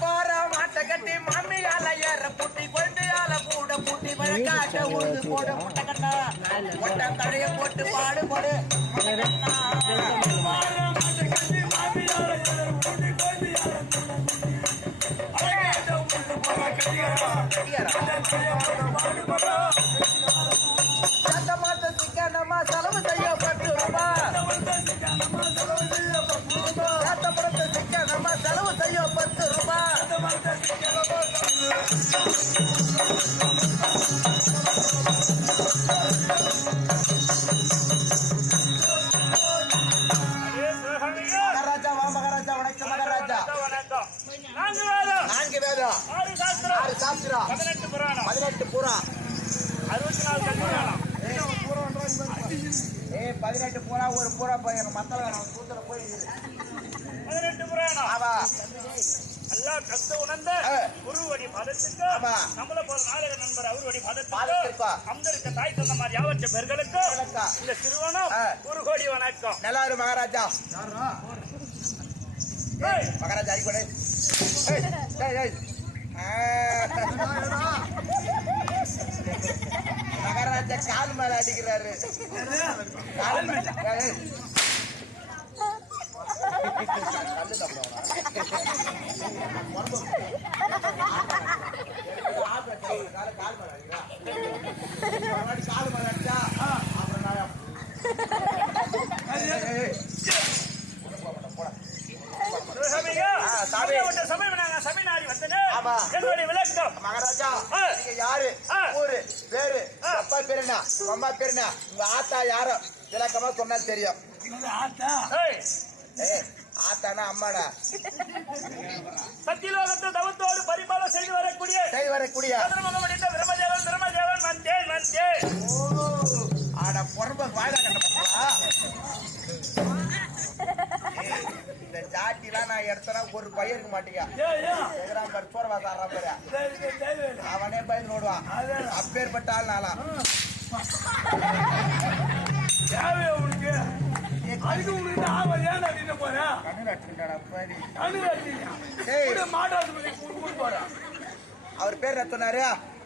போற மாட்டை கட்டி மாமியால ஏற புட்டி கொண்டையால கூட புட்டி பழக்காட்ட உழுது போட முட்டை கட்டா முட்டை தழைய போட்டு பாடுபடு மாத்த சிக்கனமா செலவு செய்யப்பட்டு சிக்கனமா செலவு செய்யப்பட்டு மகாராஜா வா மகாராஜா வணக்கம் மகாராஜா நான்கு வேதம் 6 சாஸ்திரம் 18 புராணம் 64 18 பூரா ஒரு பூரா போய் மத்தல கூத்துல போயிடுது 18 புராணம் ஆமா எல்லாம் கத்து உணர்ந்த குருவடி பதத்துக்கு நம்மள போற நாடக நண்பர் அவருடைய பதத்துக்கு அம்பருக்கு தாய் சொன்ன மாதிரி யாவற்ற பெர்களுக்கு இந்த சிறுவனும் ஒரு கோடி வணக்கம் நல்லாரு மகாராஜா மகாராஜா அடிப்படை மகாராஜா கால் மேல அடிக்கிறாரு மகாராஜா யாரு ஊரு பேரு அப்பா பேரு என்ன அம்மா பேரு என்ன உங்க ஆத்தா யாரோ விளக்கமா சொன்னா தெரியும் ஆத்தானா அம்மாடா சத்தியலோகத்தை தவத்தோடு பரிபாலம் செய்து வரக்கூடிய பிரம்மதேவன் வந்தேன் ஆட பொறுப்ப வாய்தா கட்டப்பா இந்த ஜாட்டிலாம் நான் எடுத்தனா ஒரு பையன் இருக்க மாட்டேங்க அவனே பயந்து ஓடுவான் அப்பேற்பட்ட ஆள் நாளா உனக்கு அதுக்கு உங்களுக்கு ஆவலியா போறேன் அவர் பேர் என்ன சொன்னாரு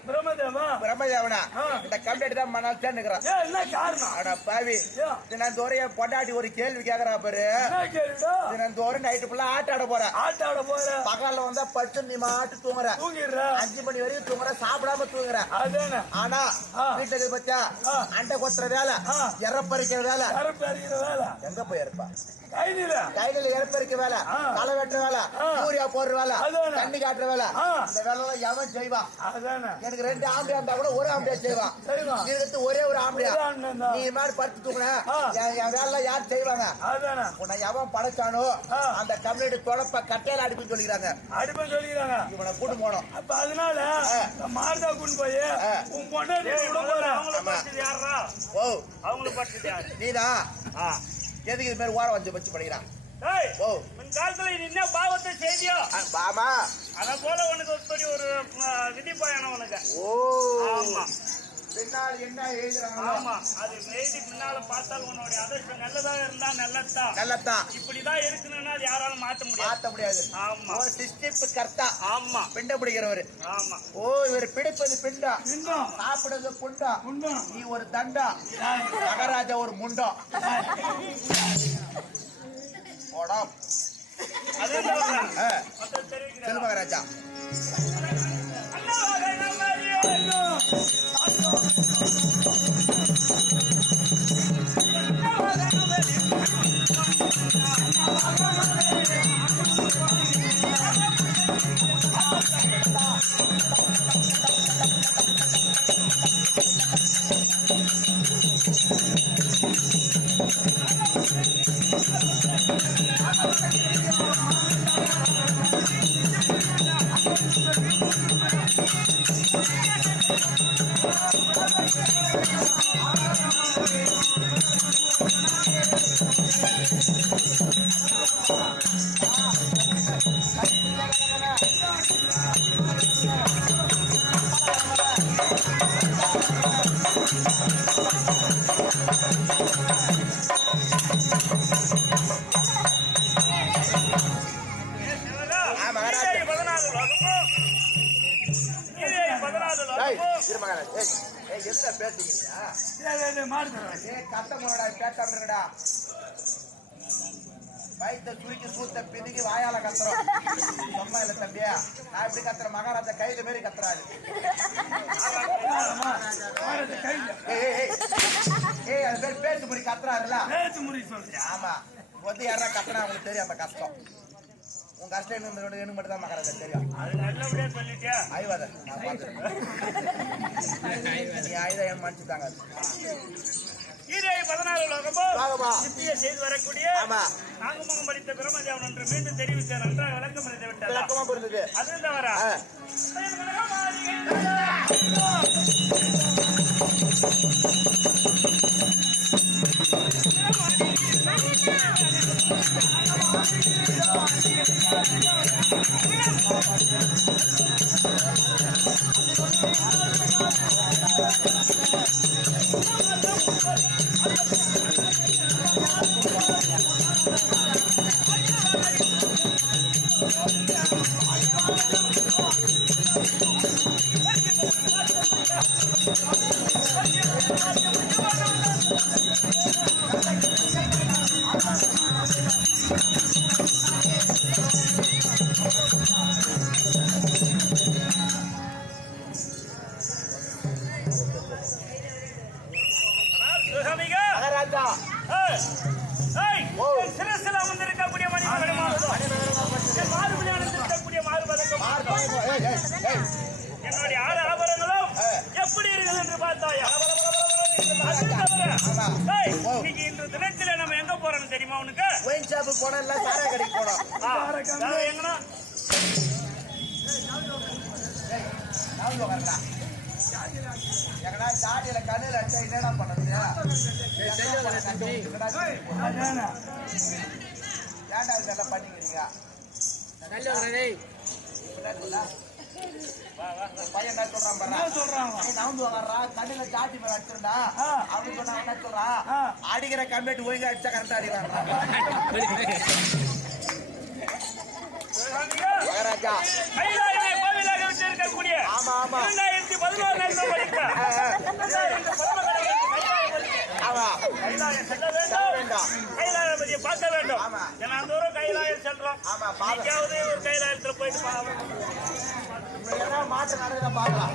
பிரம்மதேவனா இந்த கம்ப்ளைண்ட் தான் மணால் சேர்ந்துக்கிறான் பாவி தினந்தோறும் பொண்டாட்டி ஒரு கேள்வி கேக்குறா பாரு தினந்தோறும் நைட்டு ஃபுல்லா ஆட்டாட போறேன் பகல்ல வந்தா பட்டு நீ மாட்டு தூங்குற 5 மணி வரைக்கும் தூங்குற சாப்பிடாம தூங்குற ஆனா வீட்டுல பச்சா அண்டை கொத்துற வேலை எறப்பறிக்கிற வேலை எங்க போய் இருப்பா கையில இறப்பறிக்க வேலை களை வெட்டுற வேலை யூரியா போடுற வேலை தண்ணி காட்டுற வேலை இந்த வேலை எவன் செய்வான் எனக்கு 2 ஆம்பளை இருந்தா கூட ஒரு ஆம்பளையா செய்வான் இதுக்கு ஒரே ஒரு ஆம்பளையா நீ மாதிரி படுத்து தூக்குன என் வேலை யார் செய்வாங்க உன்னை எவன் படைச்சானோ அந்த கம்யூனிட்டி தொடப்ப கட்டையில அடிப்புன்னு சொல்லிக்கிறாங்க இவனை கூட்டு போனோம் அப்ப அதனால மாறுதா கூட்டு போய் உன் பொண்ணு நீதான் எதுக்கு இது மாதிரி ஓரம் வச்சு படிக்கிறான் காலத்துல என்ன பாவத்தை செய்தியோ பாமா அத போல உனக்கு ஒரு விதி பயணம் உனக்கு ஆமா பின்னால் என்ன எழுதுறாங்க ஆமா அது எழுதி பின்னால பார்த்தால் உன்னுடைய அதிர்ஷ்டம் நல்லதா இருந்தா நல்லதான் இப்படிதான் இருக்கணும்னா அது யாராலும் மாத்த முடியாது ஆமா சிஸ்டிப்பு கர்த்தா ஆமா பிண்ட பிடிக்கிறவரு ஆமா இவர் பிடிப்பது பிண்டா சாப்பிடுறது புண்டா நீ ஒரு தண்டா மகாராஜா ஒரு முண்டா மகாராஜா வயிற்ற சுருக்கி சூத்த பிதுக்கி வாயால கத்துறோம். சும்மா இல்ல தம்பியா, நான் எப்படி கத்துற மகாராஜா கையில மாரி கத்துறாரு. அது பேர் பேச்சு முடி கத்துறாருல. ஆமா, வந்து யாரா கத்துனா அவங்களுக்கு தெரியும் அந்த கஷ்டம். உன் கஷ்டம் என்ன மட்டும் தான் மகாராஜா தெரியும். ஐவாதன் நீ ஆயுதம் மன்னிச்சுட்டாங்க. 14 செய்து வரக்கூடிய நாகமுகம் படித்த பிரம்மதேவன் என்று மீண்டும் தெரிவித்தார். நன்றாக விளக்கம் அளித்து விட்டார். அது தவறா சிரசில் அமர்ந்திருக்கக்கூடிய என்னுடைய ஆறு ஆபரணங்களும் எப்படி இருக்குது என்று பார்த்தாயா? இன்னைக்கு இன்று தினத்தில நம்ம எங்க போறோம்னு தெரியுமா உனக்கு? ஒயின் ஷாப்பு போனா இல்ல சாரா கடைக்கு போறோம். எங்கனா எங்கடா தாடியில கண்ணுல அடிச்சா என்னடா பண்றது? ஏன்டா இதெல்லாம் பண்ணிக்கிறீங்க? பையன் என்ன சொல்றான் பாரு, நவுந்து வாங்கறா கண்ணுல சாட்டி மேல அடிச்சிருந்தா அப்படின்னு சொன்னா என்ன சொல்றான்? அடிக்கிற கம்பெனி ஒழுங்கா அடிச்சா கரெக்டா அடிக்கிறான். மகாராஜா இருக்கக்கூடிய ஆமா ஆமா 2011 கைலாயபதியை பார்க்க வேண்டும். தினந்தோறும் கைலாயம் செல்றோம். ஒரு கைலாயத்துல போயிட்டு மாற்ற நடக்குதா பாக்கலாம்.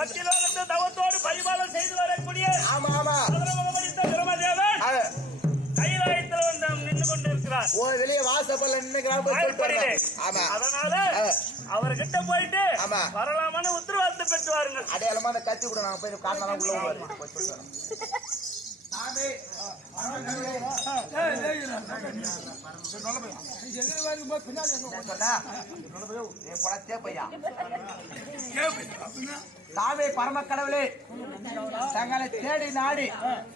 சத்தியலோகத்தை தவத்தோடு பரிபாலனம் செய்து வரக்கூடிய பிரம்மதேவன் கைலாயத்தில் வந்து நின்று கொண்டிருக்கிறார். வெளியே வாசப்பல்ல நின்னுக்கிறார். அதனால அவர்கிட்ட போயிட்டு வரலாமான்னு உத்தரவாதத்தை பெற்று வாருங்க. அடையாளமான கத்தி கூட நாங்க போய் காட்டினாலும் உள்ள சொல்லிட்டு வரோம். சாவே பரம கடவுளே, தங்களை தேடி நாடி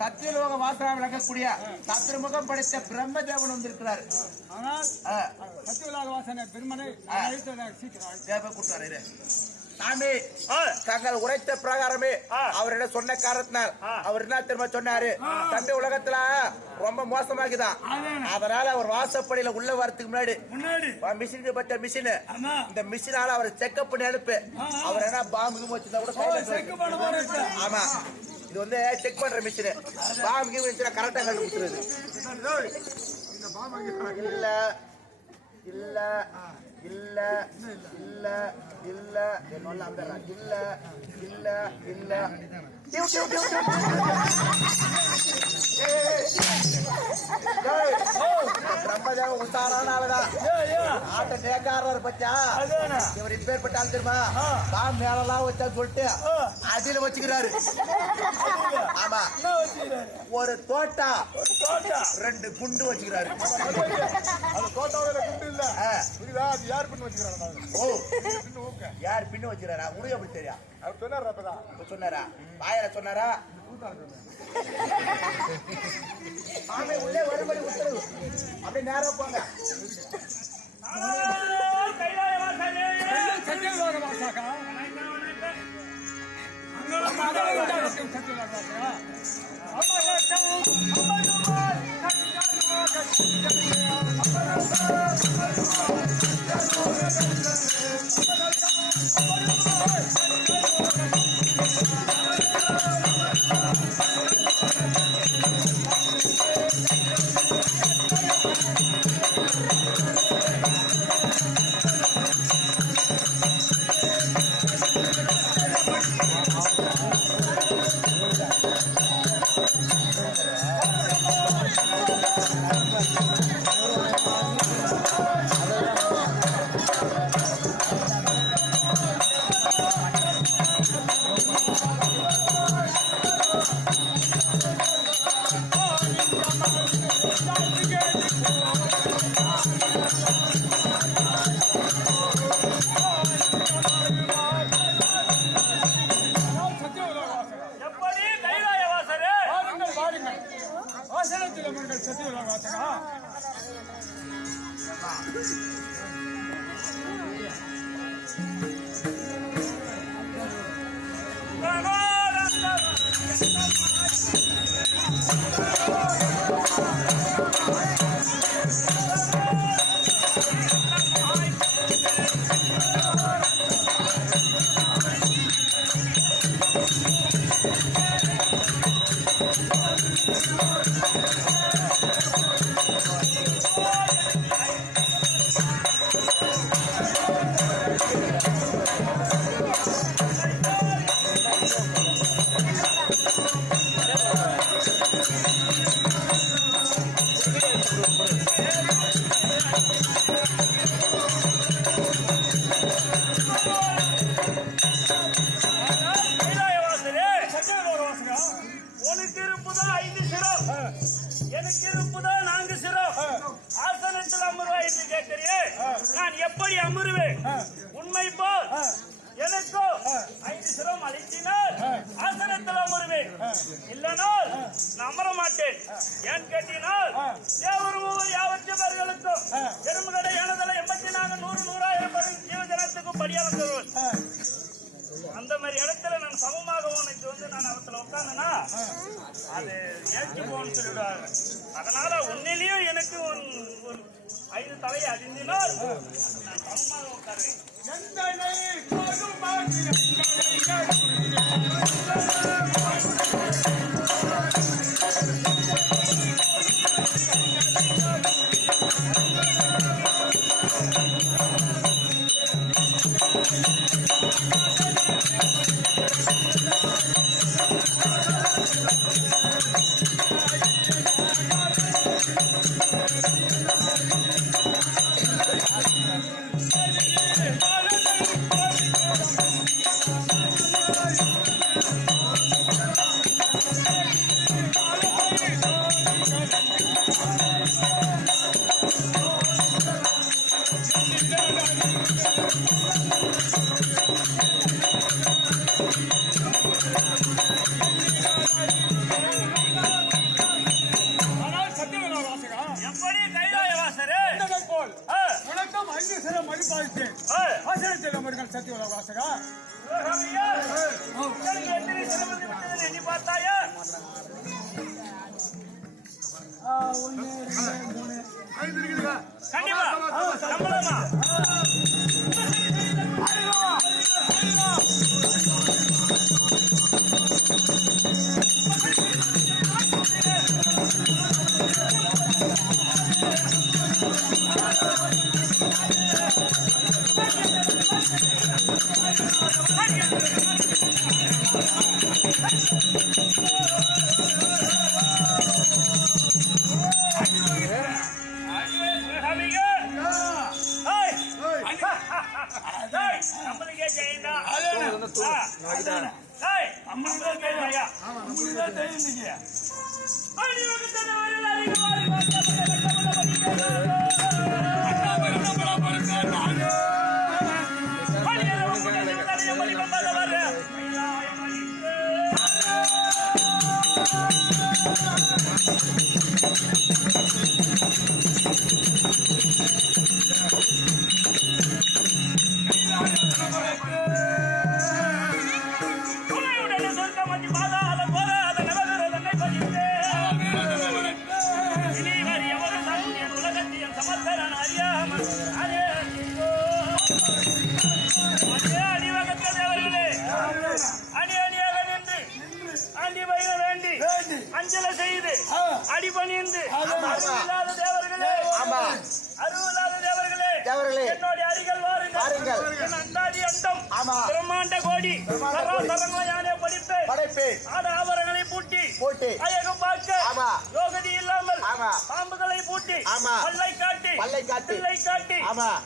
சத்தியலோக வாசனா விளக்கக்கூடிய சத்திரமுகம் படைத்த பிரம்மதேவன் வந்திருக்கிறார். சத்தியலோக வாசனை பெருமனை கூட்டாரு சாமி. தங்கள் உரைத்த பிரகாரமே அவரிடம் சொன்ன காரணத்தினால் அவர் என்ன திரும்ப சொன்னாரு, தம்பி உலகத்துல ரொம்ப மோசமாக்குதான். அதனால அவர் வாசப்படியில உள்ள வரதுக்கு முன்னாடி மிஷினுக்கு பட்ட மிஷின், இந்த மிஷினால அவர் செக்அப் பண்ணி அனுப்பு. அவர் என்ன பாம்பு வச்சிருந்தா கூட ஆமா, இது வந்து செக் பண்ற மிஷின். பாம்பு வச்சுனா கரெக்டா கண்டுபிடிச்சிருது. இல்ல இல்ல இல்ல இல்ல இல்ல என்னோட அம்பேரா இல்ல இல்ல இல்ல டியூ டியூ டியூ டியூ பிரம்மதேவ உத்தாரான ஆளுதான் ஆட்ட நேக்காரர் பச்சா இவர் இப்பேற்பட்ட ஆள் தெரியுமா தான் மேலெல்லாம் வச்சா சொல்லிட்டு அடியில வச்சுக்கிறாரு ஆமா ஒரு தோட்டா 2 குண்டு வச்சுக்கிறாரு அது தோட்டாவில குண்டு இல்ல புரியுதா அது யார் பின்னு வச்சுக்கிறாங்க ஓ யார் பின்னு வச்சுக்கிறாரா உனக்கு எப்படி தெரியா அவர் சொன்னார் அப்பதான் சொன்னாரா வாயில சொன்னாரா ஆமே உள்ளே வரும்படி உத்தரவு அப்படியே நேரா போங்க நான் எப்படி அமருவேன்? உண்மை போல் எனக்கோ 5 சிரம் அளித்தினால் ஆசனத்தில் அமருவேன். இல்லைனால் நான் அமர மாட்டேன். ஏன் கேட்டினால் தேவரும் யாவற்றவர்களுக்கும் பெருமகடை எனதல 84 100 100,000 ஜீவஜனத்துக்கும் படியாக தருவேன். அந்த மாதிரி இடத்துல நான் சமமாக உனக்கு நான் அவத்துல உட்கார்ந்தனா அது ஏற்று போன்னு சொல்லிவிடுவாங்க. அதனால உன்னிலையும் எனக்கு 5 தலையை அறிந்தினால் நான் சமமாக உட்காருவேன். நம்மளுக்கே செய்யண்டா அஞ்சல செய்து அடிபணிந்து அருளாத தேவர்களே அருளாத தேவர்களே என்னுடைய அடிகள் வாருங்கள் என் அண்டாதி அண்டம் பிரம்மாண்ட கோடி சர்வசரங்களையானே படைப்பேன் ஆட ஆபரங்களை பூட்டி அழகு பார்க்க யோகதி இல்லாமல் பாம்புகளை பூட்டி பல்லை காட்டி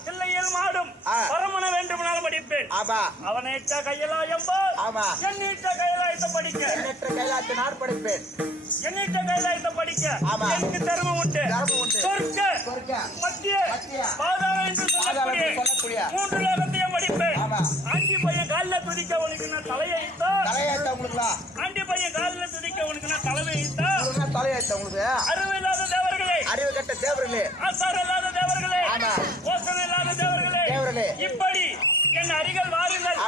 தில்லையில் மாடும் பரமன வேண்டுமானாலும் படிப்பேன் அவனேற்ற கையலாயம்போ என்னீற்ற கையலாயத்தை படிக்க எண்ணற்ற கைலாயத்தை படிக்க எனக்கு தர்மம் உண்டு சொர்க்க மத்திய பாதாளம் என்று சொல்லக்கூடிய 3 லோகத்தையும் படிப்பேன் ஆண்டி பையன் காலில் துதிக்க உனக்கு நான் தலையைத்தா ஆண்டி பையன் காலில் துதிக்க உனக்கு நான் தலையைத்தா அறிவில்லாத தேவர்களே அறிவு கட்ட தேவர்களே ஆசாரம் இல்லாத தேவர்களே ஓசனம் இல்லாத தேவர்களே இப்படி என் அருகில் வாருங்கள்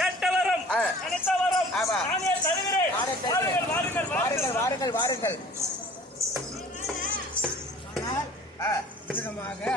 கேட்டவரும் நினைத்தவரும் நானே தருகிறேன் வாருங்கள்